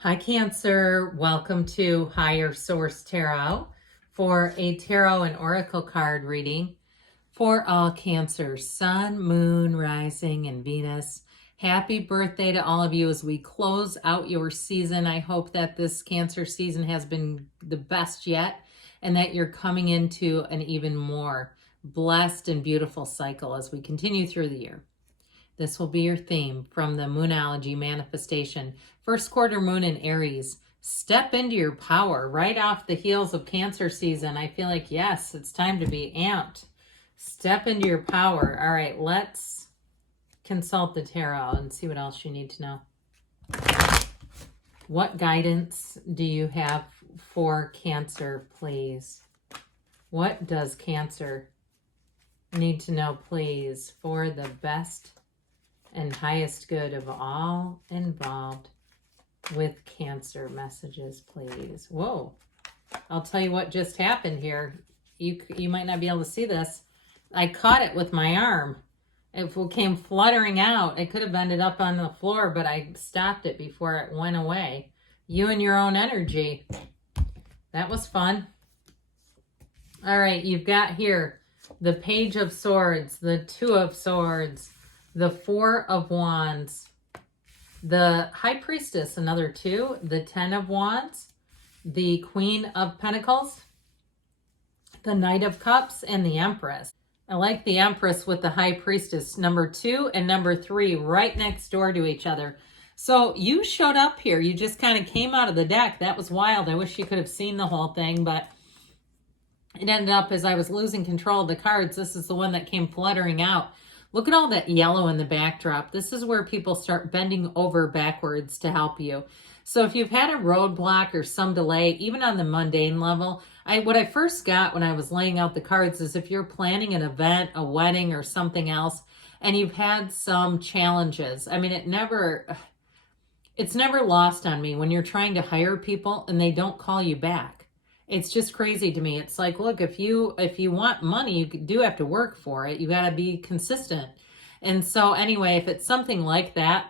Hi, Cancer. Welcome to Higher Source Tarot for a tarot and oracle card reading for all Cancers, Sun, Moon, Rising, and Venus. Happy birthday to all of you as we close out your season. I hope that this Cancer season has been the best yet and that you're coming into an even more blessed and beautiful cycle as we continue through the year. This will be your theme from the Moonology manifestation. First quarter moon in Aries. Step into your power right off the heels of Cancer season. I feel like, yes, it's time to be amped. Step into your power. All right, let's consult the tarot and see what else you need to know. What guidance do you have for Cancer, please? What does Cancer need to know, please, for the best and highest good of all involved with Cancer? Messages, please. Whoa. I'll tell you what just happened here. You might not be able to see this. I caught it with my arm. It came fluttering out. It could have ended up on the floor, but I stopped it before it went away. You and your own energy. That was fun. All right, you've got here the Page of Swords, the Two of Swords, the Four of Wands, the High Priestess, another two, the Ten of Wands, the Queen of Pentacles, the Knight of Cups, and the Empress. I like the Empress with the High Priestess, number 2 and number 3, right next door to each other. So you showed up here. You just kind of came out of the deck. That was wild. I wish you could have seen the whole thing, but it ended up as I was losing control of the cards. This is the one that came fluttering out. Look at all that yellow in the backdrop. This is where people start bending over backwards to help you. So if you've had a roadblock or some delay, even on the mundane level, what I first got when I was laying out the cards is if you're planning an event, a wedding or something else, and you've had some challenges. I mean, it's never lost on me when you're trying to hire people and they don't call you back. It's just crazy to me. It's like, look, if you want money, you do have to work for it. You got to be consistent. And so anyway, if it's something like that,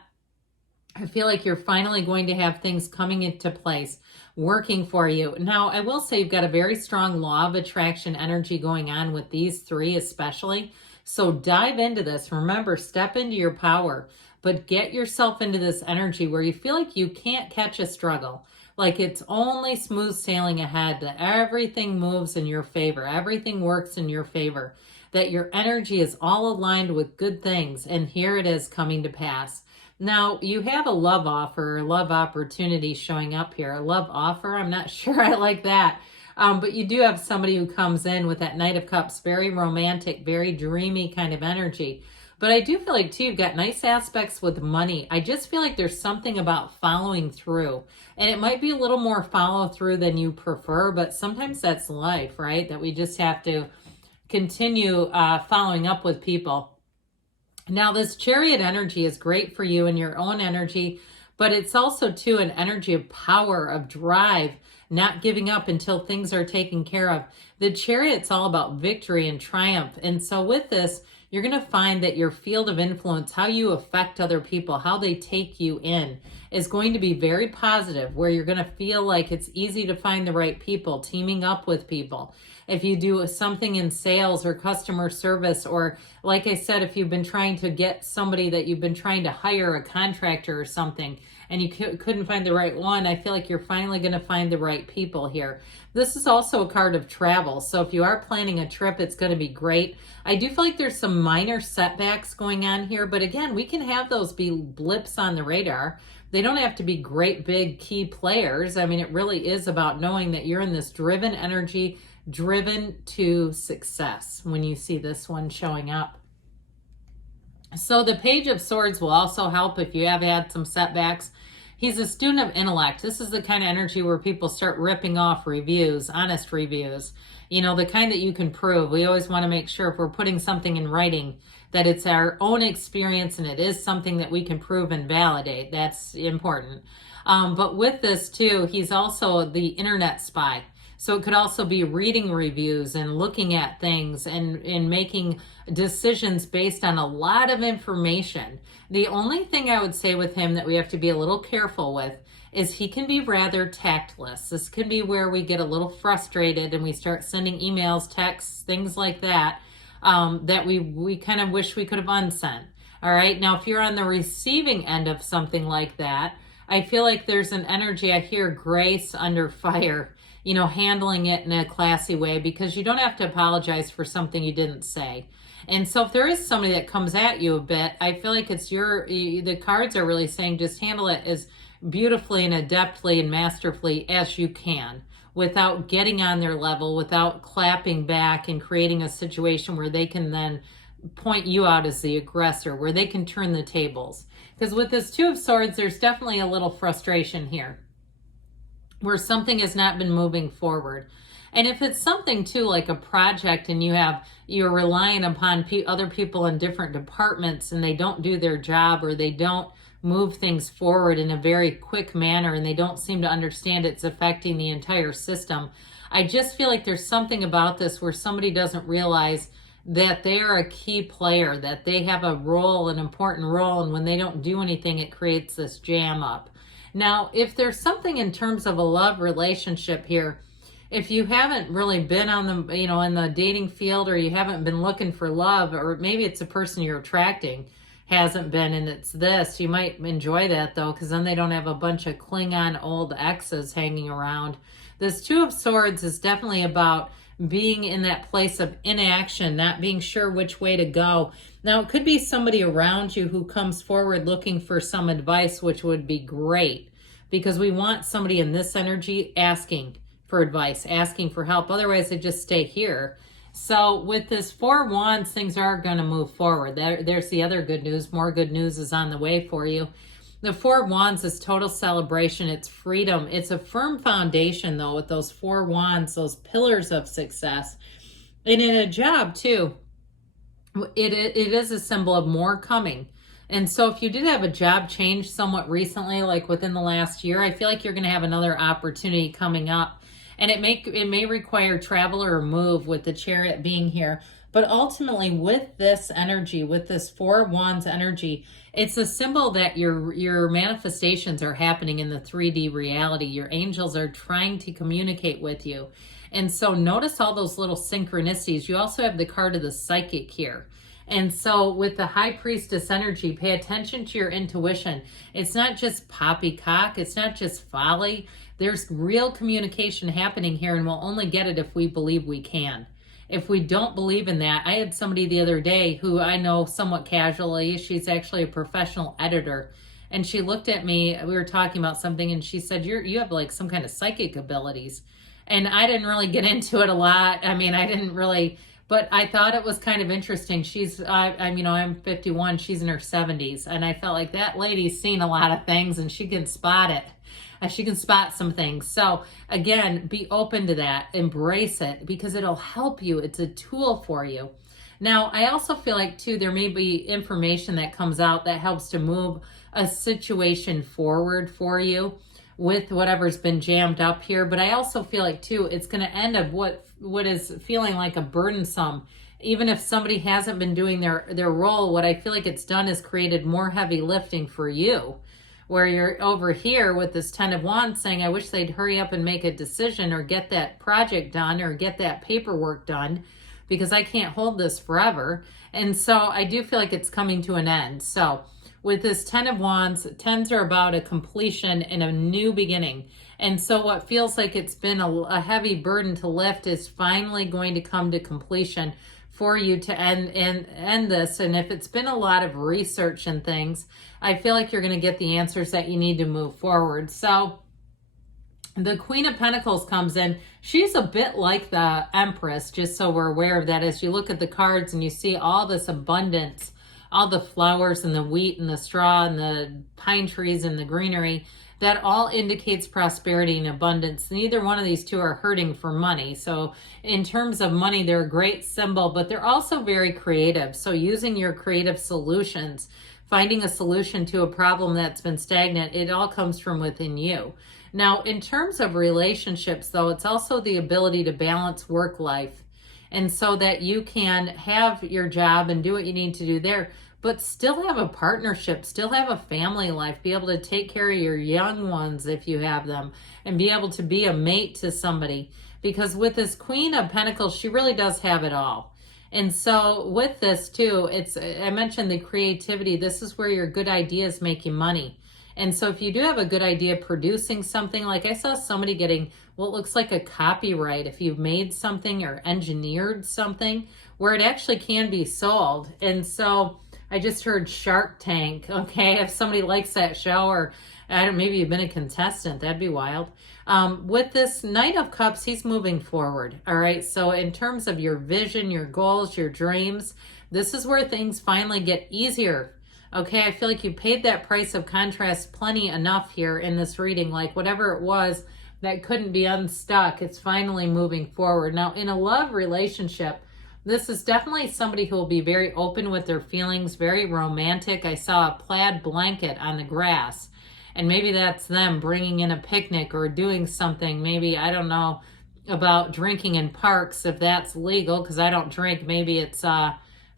I feel like you're finally going to have things coming into place, working for you. Now, I will say you've got a very strong law of attraction energy going on with these three especially. So dive into this. Remember, step into your power, but get yourself into this energy where you feel like you can't catch a struggle. Like it's only smooth sailing ahead, that everything moves in your favor, everything works in your favor, that your energy is all aligned with good things, and here it is coming to pass. Now, you have a love offer, a love opportunity showing up here. A love offer, I'm not sure I like that. But you do have somebody who comes in with that Knight of Cups, very romantic, very dreamy kind of energy. But I do feel like, too, you've got nice aspects with money. I just feel like there's something about following through. And it might be a little more follow through than you prefer, but sometimes that's life, right? That we just have to continue following up with people. Now, this Chariot energy is great for you and your own energy, but it's also, too, an energy of power, of drive, not giving up until things are taken care of. The Chariot's all about victory and triumph. And so with this, you're going to find that your field of influence, how you affect other people, how they take you in, is going to be very positive, where you're going to feel like it's easy to find the right people, teaming up with people. If you do something in sales or customer service, or like I said, if you've been trying to get somebody that you've been trying to hire, a contractor or something, and you couldn't find the right one, I feel like you're finally going to find the right people here. This is also a card of travel. So if you are planning a trip, it's going to be great. I do feel like there's some minor setbacks going on here, but again, we can have those be blips on the radar. They don't have to be great, big, key players. I mean, it really is about knowing that you're in this driven energy, driven to success when you see this one showing up. So the Page of Swords will also help if you have had some setbacks. He's a student of intellect. This is the kind of energy where people start ripping off reviews, honest reviews, you know, the kind that you can prove. We always want to make sure if we're putting something in writing that it's our own experience and it is something that we can prove and validate. That's important. But with this too, he's also the internet spy. So it could also be reading reviews and looking at things and making decisions based on a lot of information. The only thing I would say with him that we have to be a little careful with is he can be rather tactless. This can be where we get a little frustrated and we start sending emails, texts, things like that, that we kind of wish we could have unsent. All right. Now, if you're on the receiving end of something like that, I feel like there's an energy, I hear grace under fire, handling it in a classy way, because you don't have to apologize for something you didn't say. And so if there is somebody that comes at you a bit, I feel like the cards are really saying just handle it as beautifully and adeptly and masterfully as you can, without getting on their level, without clapping back and creating a situation where they can then point you out as the aggressor, where they can turn the tables. Because with this Two of Swords, there's definitely a little frustration here, where something has not been moving forward. And if it's something too like a project and you're relying upon other people in different departments and they don't do their job, or they don't move things forward in a very quick manner and they don't seem to understand it's affecting the entire system, I just feel like there's something about this where somebody doesn't realize that they are a key player, that they have a role, an important role, and when they don't do anything, it creates this jam up. Now, if there's something in terms of a love relationship here, if you haven't really been on the, in the dating field, or you haven't been looking for love, or maybe it's a person you're attracting hasn't been, and it's this, you might enjoy that though, because then they don't have a bunch of Klingon old exes hanging around. This Two of Swords is definitely about being in that place of inaction, not being sure which way to go. Now, it could be somebody around you who comes forward looking for some advice, which would be great, because we want somebody in this energy asking for advice, asking for help. Otherwise, they just stay here. So with this Four of Wands, things are going to move forward. There's the other good news. More good news is on the way for you. The Four of Wands is total celebration. It's freedom. It's a firm foundation, though, with those Four Wands, those pillars of success. And in a job, too, it is a symbol of more coming. And so if you did have a job change somewhat recently, like within the last year, I feel like you're going to have another opportunity coming up. And it may require travel or a move, with the Chariot being here. But ultimately, with this energy, with this Four of Wands energy, it's a symbol that your manifestations are happening in the 3D reality. Your angels are trying to communicate with you. And so notice all those little synchronicities. You also have the card of the Psychic here. And so with the High Priestess energy, pay attention to your intuition. It's not just poppycock. It's not just folly. There's real communication happening here, and we'll only get it if we believe we can. If we don't believe in that, I had somebody the other day who I know somewhat casually. She's actually a professional editor. And she looked at me, we were talking about something, and she said, you have like some kind of psychic abilities. And I didn't really get into it a lot. I mean, I didn't really, but I thought it was kind of interesting. I'm 51, she's in her 70s. And I felt like that lady's seen a lot of things and she can spot it. She can spot some things. So again, be open to that, embrace it, because it'll help you. It's a tool for you. Now, I also feel like too, there may be information that comes out that helps to move a situation forward for you with whatever's been jammed up here. But I also feel like too, it's going to end up what is feeling like a burdensome, even if somebody hasn't been doing their role. What I feel like it's done is created more heavy lifting for you, where you're over here with this Ten of Wands saying, I wish they'd hurry up and make a decision, or get that project done, or get that paperwork done, because I can't hold this forever. And so I do feel like it's coming to an end. So with this Ten of Wands, tens are about a completion and a new beginning. And so what feels like it's been a heavy burden to lift is finally going to come to completion for you to end this. And if it's been a lot of research and things, I feel like you're going to get the answers that you need to move forward. So the Queen of Pentacles comes in. She's a bit like the Empress, just so we're aware of that. As you look at the cards and you see all this abundance, all the flowers and the wheat and the straw and the pine trees and the greenery, that all indicates prosperity and abundance. Neither one of these two are hurting for money. So in terms of money, they're a great symbol, but they're also very creative. So using your creative solutions finding a solution to a problem that's been stagnant. It all comes from within you. Now, in terms of relationships, though, it's also the ability to balance work life. And so that you can have your job and do what you need to do there, but still have a partnership, still have a family life, be able to take care of your young ones if you have them, and be able to be a mate to somebody. Because with this Queen of Pentacles, she really does have it all. And so with this too, I mentioned the creativity. This is where your good ideas make you money. And so if you do have a good idea producing something, like I saw somebody getting what looks like a copyright, if you've made something or engineered something where it actually can be sold. And so I just heard Shark Tank. Okay, if somebody likes that show, or maybe you've been a contestant, that'd be wild. With this Knight of Cups, he's moving forward. All right, so in terms of your vision, your goals, your dreams, this is where things finally get easier. Okay, I feel like you paid that price of contrast plenty enough here in this reading. Like whatever it was that couldn't be unstuck, it's finally moving forward. Now, in a love relationship, this is definitely somebody who will be very open with their feelings, very romantic. I saw a plaid blanket on the grass, and maybe that's them bringing in a picnic or doing something. Maybe, I don't know about drinking in parks, if that's legal, because I don't drink. Maybe it's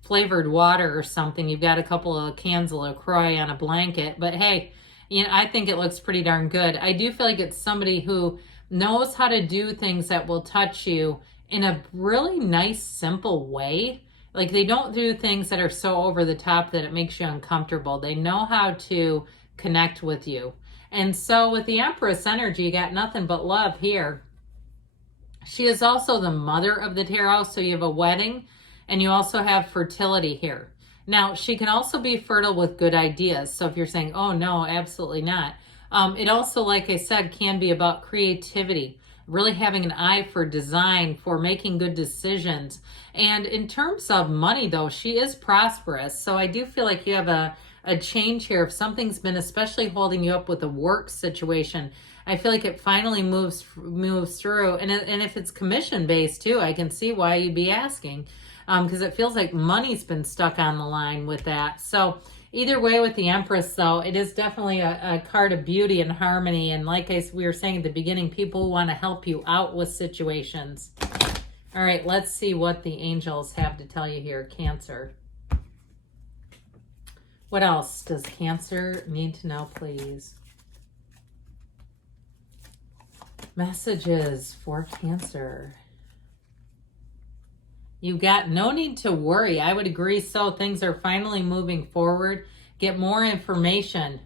flavored water or something. You've got a couple of cans of LaCroix on a blanket, but hey, I think it looks pretty darn good. I do feel like it's somebody who knows how to do things that will touch you in a really nice, simple way. Like they don't do things that are so over the top that it makes you uncomfortable. They know how to connect with you. And so with the Empress energy, you got nothing but love here. She is also the mother of the tarot, so you have a wedding, and you also have fertility here. Now, she can also be fertile with good ideas. So if you're saying, oh no, absolutely not. It also, like I said, can be about creativity, really having an eye for design, for making good decisions. And in terms of money, though, she is prosperous. So I do feel like you have a change here. If something's been especially holding you up with a work situation, I feel like it finally moves through. And if it's commission based too, I can see why you'd be asking. Because it feels like money's been stuck on the line with that. So either way with the Empress, though, it is definitely a card of beauty and harmony. And like we were saying at the beginning, people who want to help you out with situations. All right, let's see what the angels have to tell you here, Cancer. What else does Cancer need to know, please? Messages for Cancer. You've got no need to worry. I would agree. So things are finally moving forward. Get more information.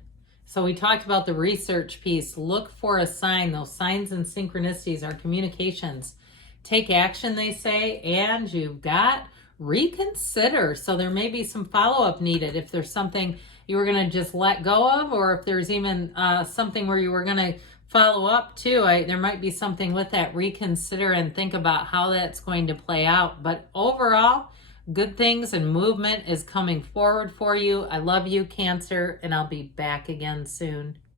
So we talked about the research piece. Look for a sign. Those signs and synchronicities are communications. Take action, they say, and you've got reconsider. So there may be some follow-up needed if there's something you were going to just let go of, or if there's even something where you were going to follow up too. There might be something with that. Reconsider and think about how that's going to play out. But overall, good things and movement is coming forward for you. I love you, Cancer, and I'll be back again soon.